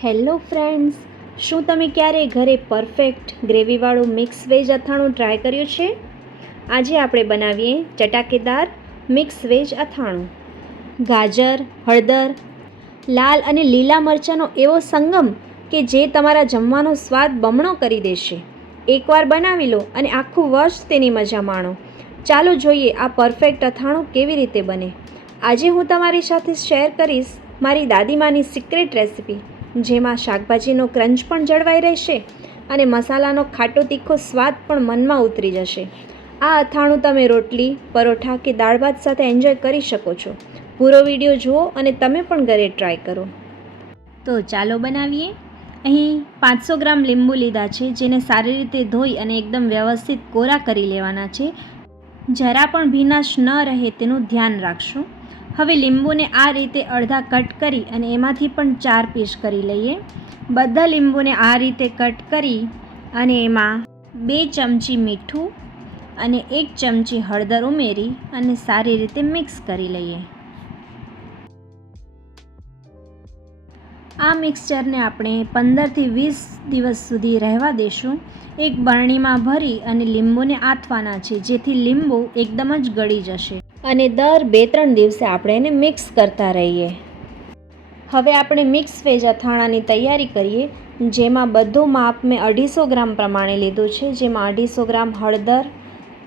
Hello friends, શું તમે ક્યારેય ઘરે પરફેક્ટ ગ્રેવીવાળું મિક્સ વેજ અથાણું ટ્રાય કર્યું છે? આજે આપણે બનાવીએ ચટાકેદાર મિક્સ વેજ અથાણું. ગાજર, હળદર, લાલ અને લીલા મરચાંનો એવો સંગમ કે જે તમારા જમવાનો સ્વાદ બમણો કરી દેશે. એકવાર બનાવી લો અને આખું વર્ષ તેની મજા માણો. ચાલો જોઈએ આ પરફેક્ટ અથાણું કેવી રીતે બને. આજે હું તમારી સાથે શેર કરીશ મારી દાદીમાની સિક્રેટ રેસિપી, જેમાં શાકભાજીનો ક્રંચ પણ જળવાઈ રહેશે અને મસાલાનો ખાટો તીખો સ્વાદ પણ મનમાં ઉતરી જશે. આ અથાણું તમે રોટલી, પરોઠા કે દાળ ભાત સાથે એન્જોય કરી શકો છો. પૂરો વિડીયો જુઓ અને તમે પણ ઘરે ટ્રાય કરો. તો ચાલો બનાવીએ. અહીં 500 ગ્રામ લીંબુ લીધા છે, જેને સારી રીતે ધોઈ અને એકદમ વ્યવસ્થિત કોરા કરી લેવાના છે. જરા પણ ભીનાશ ન રહે તેનું ધ્યાન રાખશું. હવે લીંબુને આ રીતે અડધા કટ કરી અને એમાંથી પણ 4 પીસ કરી લઈએ. બધા લીંબુને આ રીતે કટ કરી અને એમાં 2 ચમચી મીઠું અને 1 ચમચી હળદર ઉમેરી અને સારી રીતે મિક્સ કરી લઈએ. આ મિક્સચરને આપણે 15થી 20 દિવસ સુધી રહેવા દેશું. એક બરણીમાં ભરી અને લીંબુને આથવાના છે, જેથી લીંબુ એકદમ જ ગળી જશે અને દર 2-3 દિવસે આપણે એને મિક્સ કરતા રહીએ. હવે આપણે મિક્સ વેજ અથાણાની તૈયારી કરીએ, જેમાં બધું માપ મેં 250 ગ્રામ પ્રમાણે લીધું છે, જેમાં 250 ગ્રામ હળદર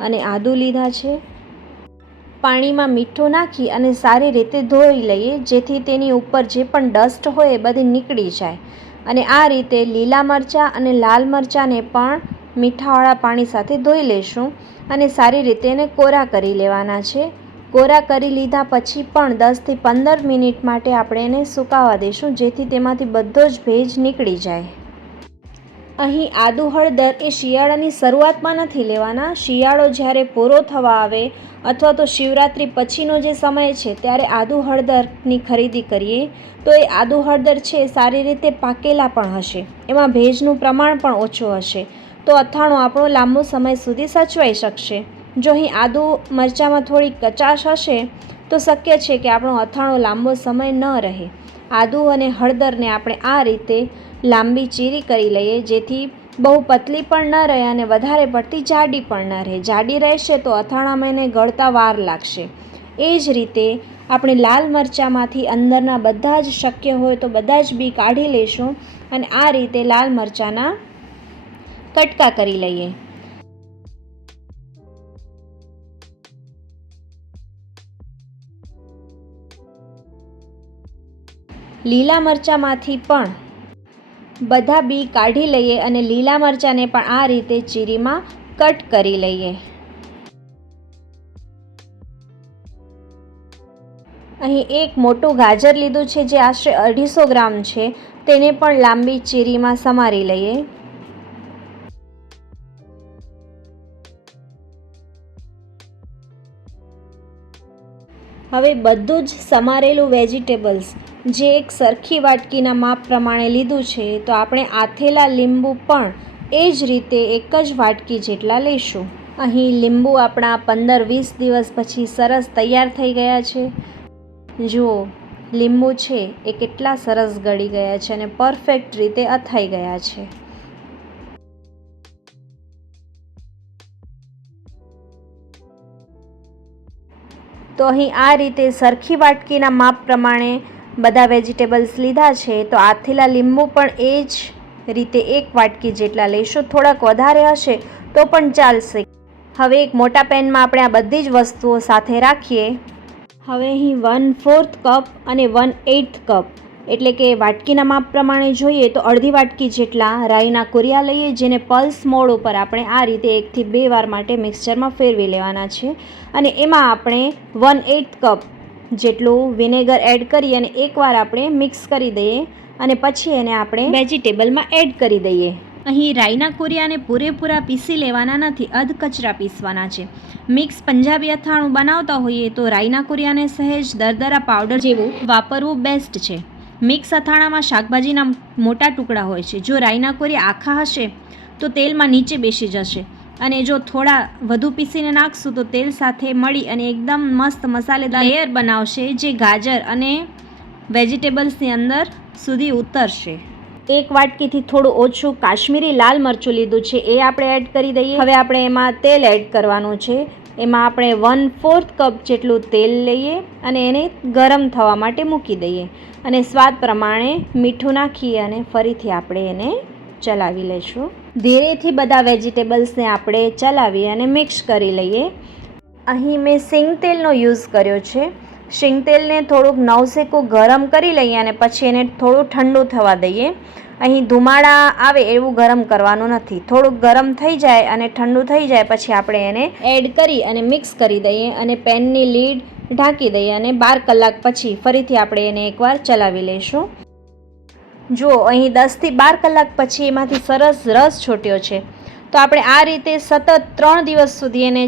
અને આદું લીધા છે. પાણીમાં મીઠું નાખી અને સારી રીતે ધોઈ લઈએ, જેથી તેની ઉપર જે પણ ડસ્ટ હોય એ બધી નીકળી જાય. અને આ રીતે લીલા મરચાં અને લાલ મરચાંને પણ મીઠાવાળા પાણી સાથે ધોઈ લેશું અને સારી રીતે એને કોરા કરી લેવાના છે. કોરા કરી લીધા પછી પણ 10થી 15 મિનિટ માટે આપણે એને સુકાવા દઈશું, જેથી તેમાંથી બધો જ ભેજ નીકળી જાય. અહીં આદુ હળદર એ શિયાળાની શરૂઆતમાં નથી લેવાના. શિયાળો જ્યારે પૂરો થવા આવે અથવા તો શિવરાત્રિ પછીનો જે સમય છે ત્યારે આદુ હળદરની ખરીદી કરીએ તો એ આદુ હળદર છે સારી રીતે પાકેલા પણ હશે, એમાં ભેજનું પ્રમાણ પણ ઓછું હશે, તો અથાણું આપણું લાંબો સમય સુધી સચવાઈ શકશે. જો અહીં આદુ મરચાંમાં થોડી કચાશ હશે તો શક્ય છે કે આપણું અથાણું લાંબો સમય ન રહે. આદુ અને હળદરને આપણે આ રીતે લાંબી ચીરી કરી લઈએ, જેથી બહુ પતલી પણ ન રહે અને વધારે પડતી જાડી પણ ન રહે. જાડી રહેશે તો અથાણામાં એને ગળતા વાર લાગશે. એ જ રીતે આપણે લાલ મરચાંમાંથી અંદરના બધા જ શક્ય હોય તો બધા જ બી કાઢી લઈશું અને આ રીતે લાલ મરચાંના કટકા કરી લઈએ. લીલા મરચાંમાંથી પણ બધા બી કાઢી લઈએ અને લીલા મરચાંને પણ આ રીતે ચીરીમાં કટ કરી લઈએ. અહીં એક મોટું ગાજર લીધું છે, જે આશરે 250 ગ્રામ છે, તેને પણ લાંબી ચીરીમાં સમારી લઈએ. હવે બધું જ સમારેલું વેજીટેબલ્સ જે એક સરખી વાટકીના માપ પ્રમાણે લીધું છે, તો આપણે આથેલા લીંબુ પણ એ જ રીતે એક જ વાટકી જેટલા લઈશું. અહીં લીંબુ આપણા 15-20 દિવસ પછી સરસ તૈયાર થઈ ગયા છે. જુઓ, લીંબુ છે એ કેટલા સરસ ગળી ગયા છે અને પરફેક્ટ રીતે અથાઈ ગયા છે. તો અહીં આ રીતે સરખી વાટકીના માપ પ્રમાણે બધા વેજીટેબલ્સ લીધા છે, તો આથેલા લીંબુ પણ એ જ રીતે એક વાટકી જેટલા લઈશું. થોડાક વધારે હશે તો પણ ચાલશે. હવે એક મોટા પેનમાં આપણે આ બધી જ વસ્તુઓ સાથે રાખીએ. હવે અહીં 1/4 કપ અને 1/8 કપ એટલે કે વાટકીના માપ પ્રમાણે જોઈએ તો અડધી વાટકી જેટલા રાઈના કુરિયા લઈએ, જેને પલ્સ મોડ ઉપર આપણે આ રીતે 1થી 2 વાર માટે મિક્સચરમાં ફેરવી લેવાના છે. અને એમાં આપણે 1/8 કપ જેટલું વિનેગર એડ કરી અને એકવાર આપણે મિક્સ કરી દઈએ અને પછી એને આપણે વેજીટેબલમાં એડ કરી દઈએ. અહીં રાઈના કુરિયાને પૂરેપૂરા પીસી લેવાના નથી, અધકચરા પીસવાના છે. મિક્સ પંજાબી અથાણું બનાવતા હોઈએ તો રાઈના કુરિયાને સહેજ દરદરા પાવડર જેવું વાપરવું બેસ્ટ છે. મિક્સ અથાણામાં શાકભાજીના મોટા ટુકડા હોય છે. જો રાઈના કુરિયા આખા હશે તો તેલમાં નીચે બેસી જશે અને જો થોડા વધુ પીસીને નાખશું તો તેલ સાથે મળી અને એકદમ મસ્ત મસાલેદાર લેયર બનાવશે, જે ગાજર અને વેજીટેબલ્સની અંદર સુધી ઉતરશે. 1 વાટકીથી થોડું ઓછું કાશ્મીરી લાલ મરચું લીધું છે, એ આપણે એડ કરી દઈએ. હવે આપણે એમાં તેલ એડ કરવાનું છે. એમાં આપણે 1/4 કપ જેટલું તેલ લઈએ અને એને ગરમ થવા માટે મૂકી દઈએ અને સ્વાદ પ્રમાણે મીઠું નાખી અને ફરીથી આપણે એને ચલાવી લઈશું. ધીરેથી બધા વેજીટેબલ્સને આપણે ચલાવી અને મિક્સ કરી લઈએ. અહીં મેં સિંગ તેલનો યુઝ કર્યો છે. સિંગ તેલને થોડુંક નવસેકું ગરમ કરી લઈએ અને પછી એને થોડું ઠંડુ થવા દઈએ. અહીં ધુમાડા આવે એવું ગરમ કરવાનું નથી. થોડુંક ગરમ થઈ જાય અને ઠંડુ થઈ જાય પછી આપણે એને એડ કરી અને મિક્સ કરી દઈએ અને પેનની લીડ ઢાંકી દઈએ અને 12 કલાક પછી ફરીથી આપણે એને એકવાર ચલાવી લઈશું. જુઓ, અહીં 10થી 12 કલાક પછી એમાંથી સરસ રસ છૂટ્યો છે. તો આપણે આ રીતે સતત 3 દિવસ સુધી એને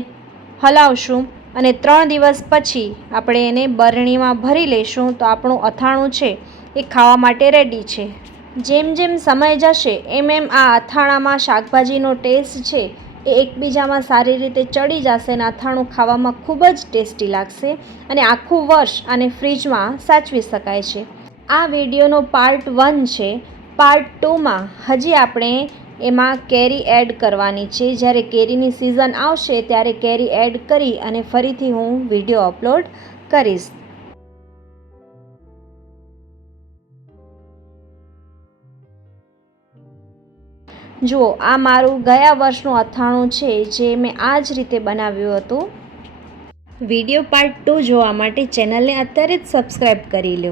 હલાવશું અને 3 દિવસ પછી આપણે એને બરણીમાં ભરી લઈશું. તો આપણું અથાણું છે એ ખાવા માટે રેડી છે. જેમ જેમ સમય જશે એમ એમ આ અથાણામાં શાકભાજીનો ટેસ્ટ છે એ એકબીજામાં સારી રીતે ચડી જશે અને અથાણું ખાવામાં ખૂબ જ ટેસ્ટી લાગશે અને આખું વર્ષ આને ફ્રીજમાં સાચવી શકાય છે. આ વિડીયોનો પાર્ટ 1 છે. પાર્ટ 2માં હજી આપણે એમાં કેરી એડ કરવાની છે. જ્યારે કેરીની સિઝન આવશે ત્યારે કેરી એડ કરી અને ફરીથી હું વિડીયો અપલોડ કરીશ. જુઓ, આ મારું ગયા વર્ષનું અથાણું છે જે મેં આ જ રીતે બનાવ્યું હતું. વિડીયો પાર્ટ 2 જોવા માટે ચેનલને અત્યારે જ સબસ્ક્રાઈબ કરી લો.